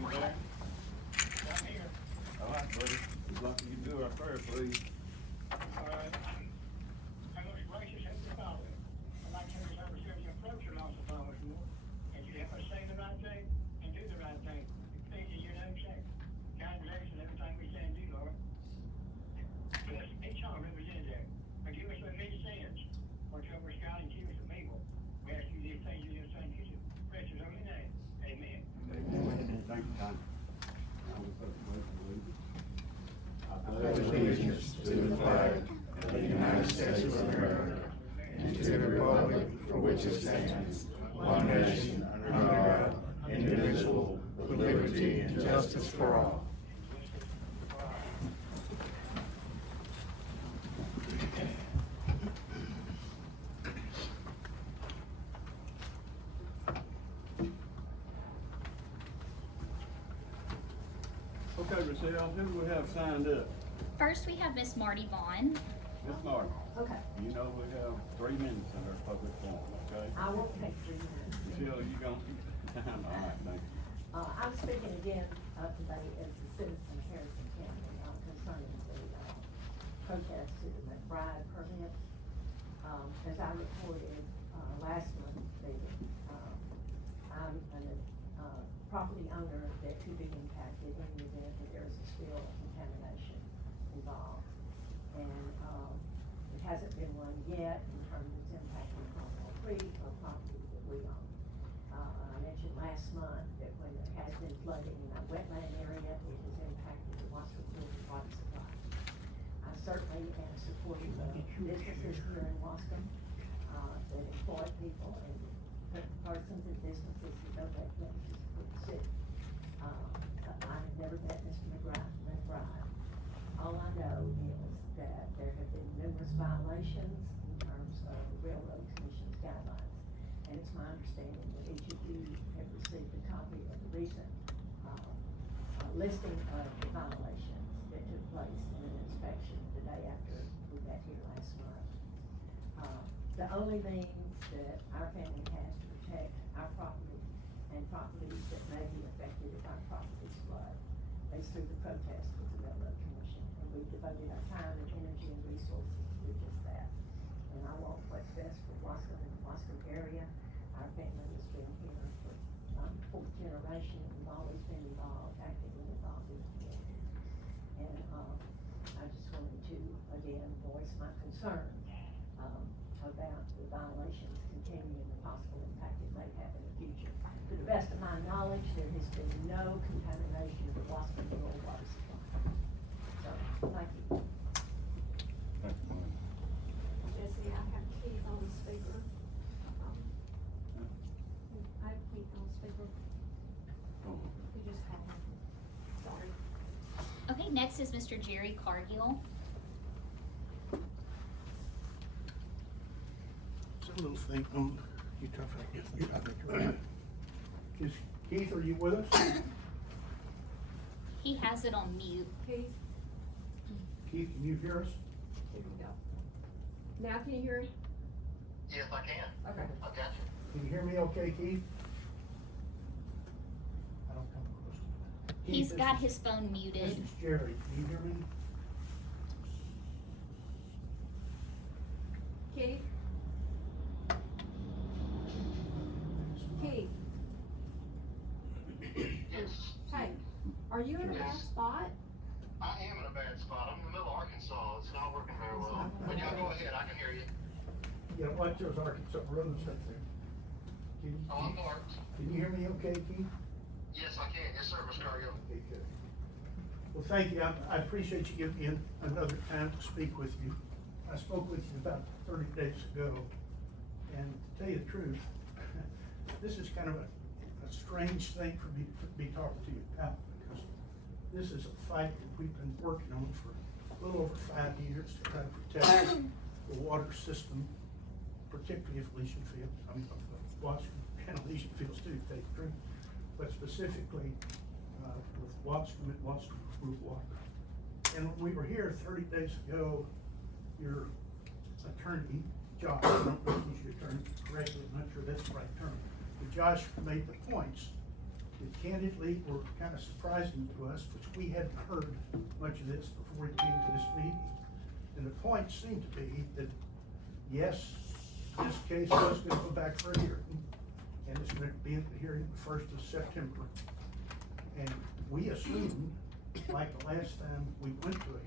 you there? I'm here. All right, buddy. As long as you do our prayer, please. All right. Our most gracious Heavenly Father, I'd like to have this opportunity to approach your lost followers, Lord, and you help us say the right thing and do the right thing. Things in your name's sake. Guide and bless us in everything we say and do, Lord. Bless each one represented there. Forgive us of many sins. Watch over us, God, and keep us from evil. We ask you these things in your Son Jesus' precious holy name. Amen. Amen. Thank you, Tom. I pledge allegiance to the flag of the United States of America and to the republic for which it stands, one nation, under God, indivisible, with liberty and justice for all. Okay, Rochelle, who do we have signed up? First, we have Miss Marty Vaughn. Miss Martin, Okay, you know we have 3 minutes in our public forum, okay? I won't take 3 minutes. Rochelle, you gonna keep the time? All right, thank you. I'm speaking again, today as a citizen of Harrison County, concerning the, protest to the McBride permit. As I reported, last month, I'm a, property owner that could be impacted in the event that there is a spill of contamination involved. And, it hasn't been one yet in terms of its impact on Conwell Creek or property that we own. I mentioned last month that when there has been flooding in our wetland area, it has impacted the Wasco River water supply. I certainly am supportive of businesses here in Wasco, that employ people and persons and businesses who know that things is for the city. I have never met Mr. McBride. All I know is that there have been numerous violations in terms of the Railroad Commission's guidelines. And it's my understanding that each of you have received a copy of the recent, listing of the violations that took place in an inspection the day after we got here last month. The only means that our family has to protect our property and properties that may be affected if our properties flood is through the protest with the Railroad Commission. And we've devoted our time and energy and resources to do just that. And I want what's best for Wasco and the Wasco area. Our family has been here for, 4th generation, and we've always been involved, actively involved in the community. And, I just wanted to, again, voice my concern, about the violations continuing and the possible impact it may have in the future. To the best of my knowledge, there has been no contamination of the Wasco Mineral water supply. So, thank you. Thank you, Martin. Jesse, I have Keith on the speaker. I have Keith on the speaker. You just called him. Sorry. Okay, next is Mr. Jerry Cargill. A little thing on, you tough, I think you're right. Is Keith, are you with us? He has it on mute. Keith, Keith, can you hear us? here we go. Now can you hear him? Yes, I can. Okay. I got you. Can you hear me okay, Keith? I don't come close to that. Keith, He's this got is- his phone This muted. is Jerry, can you hear me? Keith? Keith, Yes, hey, are you in a bad Yes. spot? I am in a bad spot. I'm in the middle of Arkansas. It's not working very well. But y'all go ahead. I can hear you. Yeah, watch those Arkansas roads up there. Oh, I'm marked. Can you hear me okay, Keith? Yes, I can. Yes, sir, Mr. Cargill. Okay, good. Well, thank you. I appreciate you giving me another time to speak with you. I spoke with you about 30 days ago, and to tell you the truth, this is kind of a strange thing for me to be talking to you about, because this is a fight that we've been working on for a little over 5 years to try to protect the water system, particularly of Elysian Fields, of Wasco and Elysian Fields too, to tell you the truth, but specifically with Wasco and Wasco Root Water. And when we were here 30 days ago, your attorney, Josh, I don't know if he's your attorney correctly, I'm not sure that's the right term, but Josh made the points that candidly were kind of surprising to us, which we hadn't heard much of this before we came to this meeting. And the point seemed to be that, yes, this case was gonna go back for a hearing, and it's gonna be at the hearing the 1st of September. And we assumed, like the last time we went to a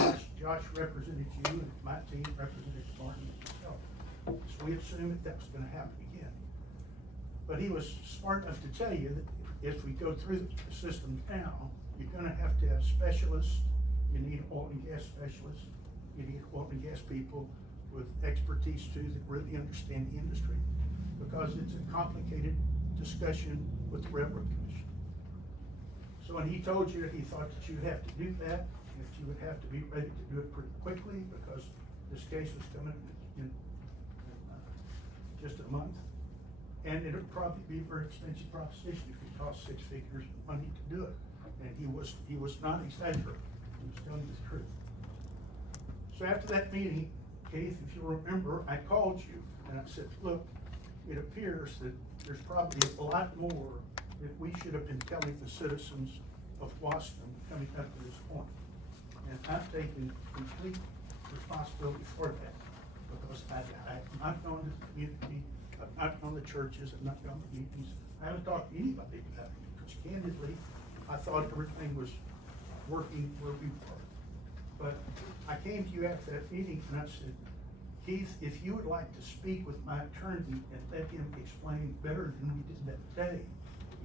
hearing, Josh represented you, and my team represented Martin and myself. So we assumed that was gonna happen again. But he was smart enough to tell you that if we go through the system now, you're gonna have to have specialists. You need oil and gas specialists. You need oil and gas people with expertise too, that really understand the industry. Because it's a complicated discussion with the Railroad Commission. So when he told you that he thought that you'd have to do that, that you would have to be ready to do it pretty quickly, because this case was coming in just a month. And it would probably be a very expensive proposition if it cost 6 figures of money to do it. And he was not exaggerating, he was telling the truth. So after that meeting, Keith, if you remember, I called you and I said, look, it appears that there's probably a lot more that we should have been telling the citizens of Waston coming up to this point. And I've taken complete responsibility for that, because I've not gone to the community, I've not gone to churches, I've not gone to meetings, I haven't talked to anybody about it, because candidly, I thought everything was working where we were. But I came to you after that meeting and I said, Keith, if you would like to speak with my attorney and let him explain better than we did that day,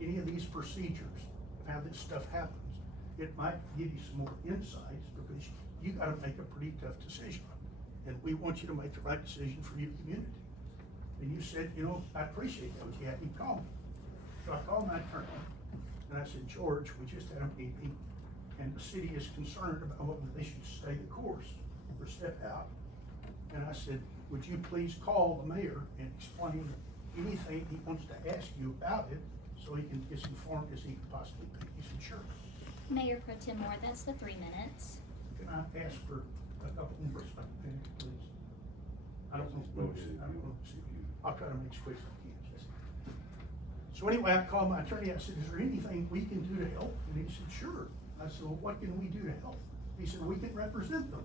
any of these procedures, how this stuff happens, it might give you some more insights, because you gotta make a pretty tough decision. And we want you to make the right decision for your community. And you said, you know, I appreciate that, but you had him call me. So I called my attorney and I said, George, we just had a meeting and the city is concerned about whether they should stay the course or step out. And I said, would you please call the mayor and explain anything he wants to ask you about it, so he can get as informed as he can possibly be. He said, sure. Mayor Pro Tem Moore, that's the 3 minutes. Can I ask for a couple more minutes, please? I don't know. I'll try to make as quick as I can. Yes. So anyway, I called my attorney. I said, is there anything we can do to help? And he said, sure. I said, well, what can we do to help? He said, we can represent them.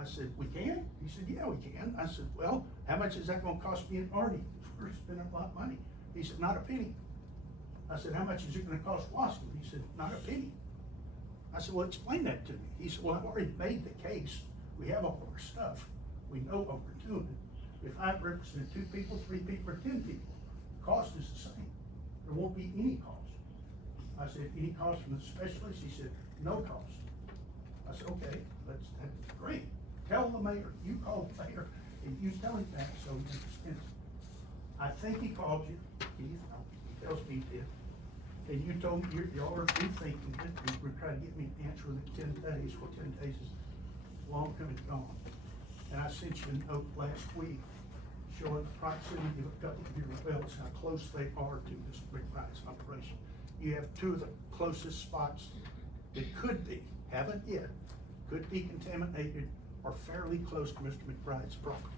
I said, we can? He said, yeah, we can. I said, well, how much is that gonna cost me and Marty? We're spending a lot of money. He said, not a penny. I said, how much is it gonna cost Waston? He said, not a penny. I said, well, explain that to me. He said, well, I've already made the case. We have all of our stuff. We know what we're doing. If I represent 2 people, 3 people, or 10 people, cost is the same. There won't be any cost. I said, any cost from the specialist? He said, no cost. I said, okay, that's great. Tell the mayor, you call the mayor, and you tell him that so he understands. I think he called you, Keith, he tells me he did. And you told me y'all are rethinking it, and we're trying to get me an answer within 10 days. Well, 10 days is long come and gone. And I sent you a note last week showing the proximity of a couple of your wells, how close they are to this McBride's operation. You have 2 of the closest spots that could be, haven't yet, could be contaminated or fairly close to Mr. McBride's property.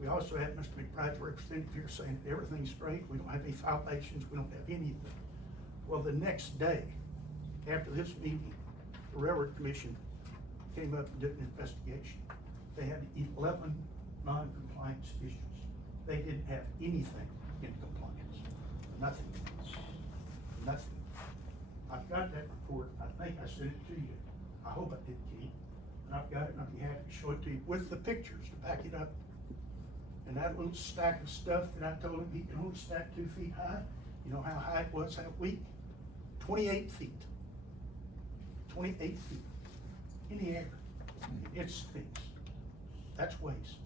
We also had Mr. McBride's representative here saying everything's great, we don't have any violations, we don't have anything. Well, the next day, after this meeting, the Railroad Commission came up and did an investigation. They had 11 non-compliance issues. They didn't have anything in compliance, nothing, nothing. I've got that report, I think I sent it to you. I hope I did, Keith. And I've got it, and I'll be happy to show it to you with the pictures to back it up. And that little stack of stuff that I told him he can only stack 2 feet high, you know how high it was that week? 28 feet. 28 feet in the air. It stinks. That's waste.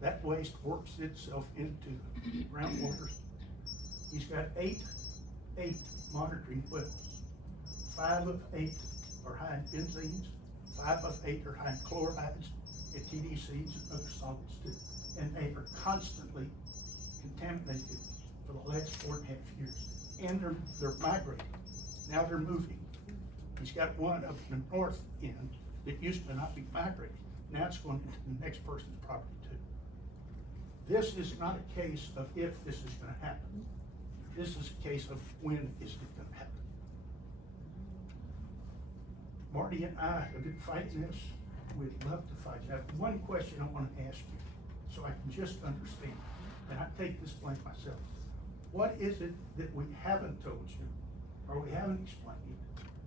That waste works itself into the groundwater. He's got 8 monitoring wells. 5 of 8 are high in benzenes, 5 of 8 are high in chlorides and TDCs and other solids too. And they are constantly contaminated for the last 4.5 years. And they're migrating. Now they're moving. He's got one up in the north end that used to not be migrating. Now it's going into the next person's property too. This is not a case of if this is gonna happen. This is a case of when is it gonna happen? Marty and I have been fighting this. We'd love to fight. I have one question I wanna ask you, so I can just understand, and I take this blame myself. What is it that we haven't told you, or we haven't explained,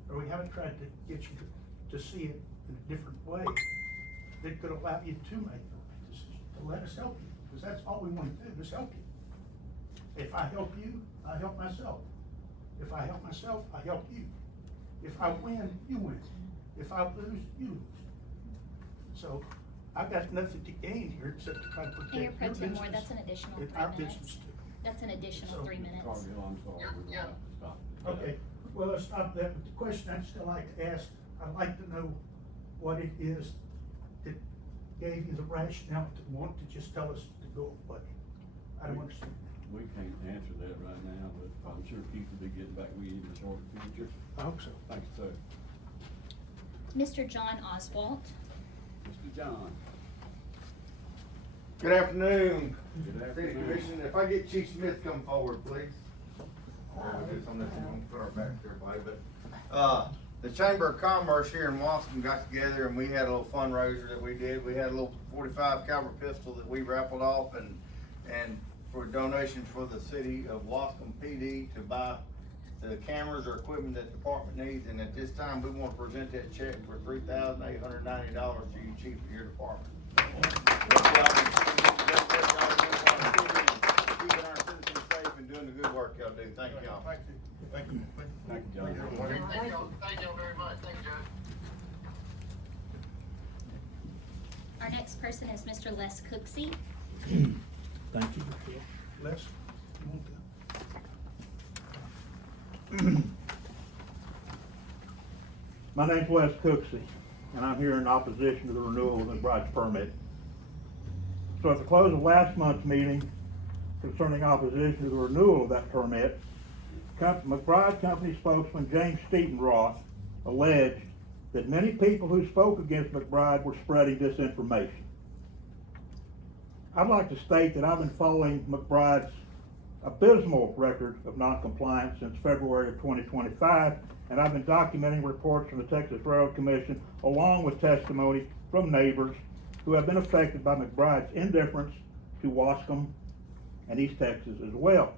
or we haven't tried to get you to see it in a different way that could allow you to make the right decision, to let us help you? Because that's all we want to do, is help you. If I help you, I help myself. If I help myself, I help you. If I win, you win. If I lose, you lose. So I've got nothing to gain here except to try to protect Mayor your Pro business. Tem Moore, that's an additional and 3 our minutes. business too. That's an additional So, 3 minutes. Cargill, I'm sorry, we're gonna have to stop. Okay, well, let's stop that, but the question I'd still like to ask, I'd like to know what it is that gave you the rationale to want to just tell us to go away. I don't understand. We can't answer that right now, but I'm sure Keith will be getting back with you in the short future. I hope so. Thank you, sir. Mr. John Oswalt. Mr. John. Good afternoon, Good City afternoon. Commission. If I get Chief Smith come forward, please. We'll do some of this, we'll put our back to everybody, but, the Chamber of Commerce here in Waskom got together and we had a little fundraiser that we did. We had a little .45 caliber pistol that we raffled off and for donation for the city of Waskom PD to buy the cameras or equipment that the department needs. And at this time, we want to present that check for $3,890 to you, Chief, of your department. Keeping our citizens safe and doing the good work y'all do. Thank y'all. Thank you. Thank you. Thank you, John. Thank you very much. Thank you, Judge. Our next person is Mr. Les Cooksey. Thank you. Les, you want to? My name's Wes Cooksey, and I'm here in opposition to the renewal of the McBride's permit. So at the close of last month's meeting concerning opposition to the renewal of that permit, McBride Company spokesman James Steeton-Ross alleged that many people who spoke against McBride were spreading disinformation. I'd like to state that I've been following McBride's abysmal record of noncompliance since February of 2025, and I've been documenting reports from the Texas Railroad Commission along with testimony from neighbors who have been affected by McBride's indifference to Waskom and East Texas as well.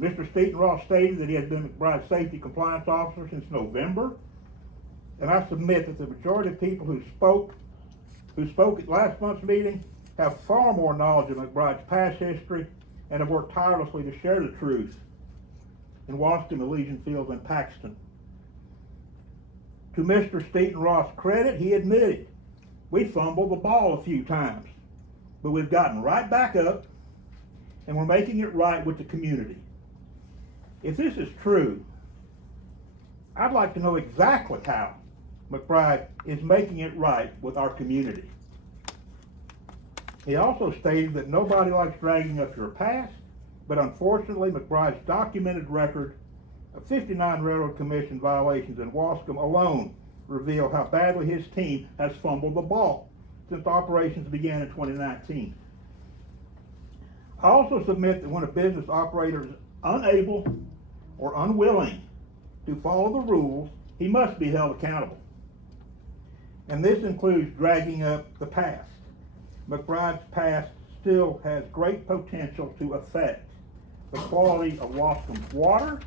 Mr. Steeton-Ross stated that he has been McBride's safety compliance officer since November, and I submit that the majority of people who spoke at last month's meeting have far more knowledge of McBride's past history and have worked tirelessly to share the truth in Waskom, Elysian Fields, and Paxton. To Mr. Steeton-Ross' credit, he admitted we fumbled the ball a few times, but we've gotten right back up and we're making it right with the community. If this is true, I'd like to know exactly how McBride is making it right with our community. He also stated that nobody likes dragging up your past, but unfortunately McBride's documented record of 59 Railroad Commission violations in Waskom alone reveal how badly his team has fumbled the ball since operations began in 2019. I also submit that when a business operator is unable or unwilling to follow the rules, he must be held accountable. And this includes dragging up the past. McBride's past still has great potential to affect the quality of Waskom's water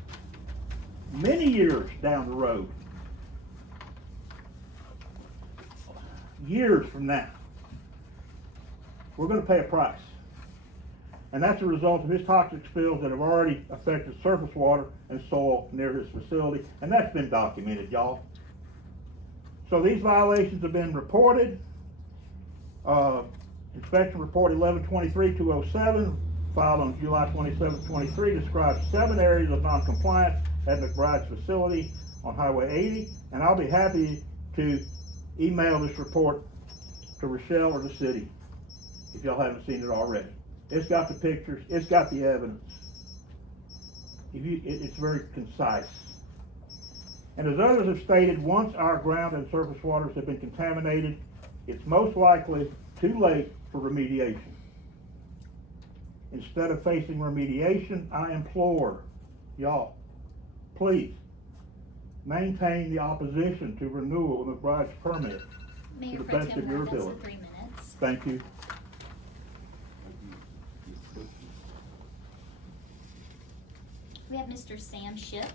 many years down the road. Years from now, we're going to pay a price. And that's a result of his toxic spills that have already affected surface water and soil near his facility, and that's been documented, y'all. So these violations have been reported. Inspection report 1123-207, filed on July 27, 23, describes 7 areas of noncompliance at McBride's facility on Highway 80, and I'll be happy to email this report to Rochelle or the city if y'all haven't seen it already. It's got the pictures, it's got the evidence. It's very concise. And as others have stated, once our ground and surface waters have been contaminated, it's most likely too late for remediation. Instead of facing remediation, I implore y'all, please, maintain the opposition to renewal of McBride's permit. Mayor the Pro best Tem of your Warren, that's the ability. 3 minutes. Thank you. We have Mr. Sam Ship.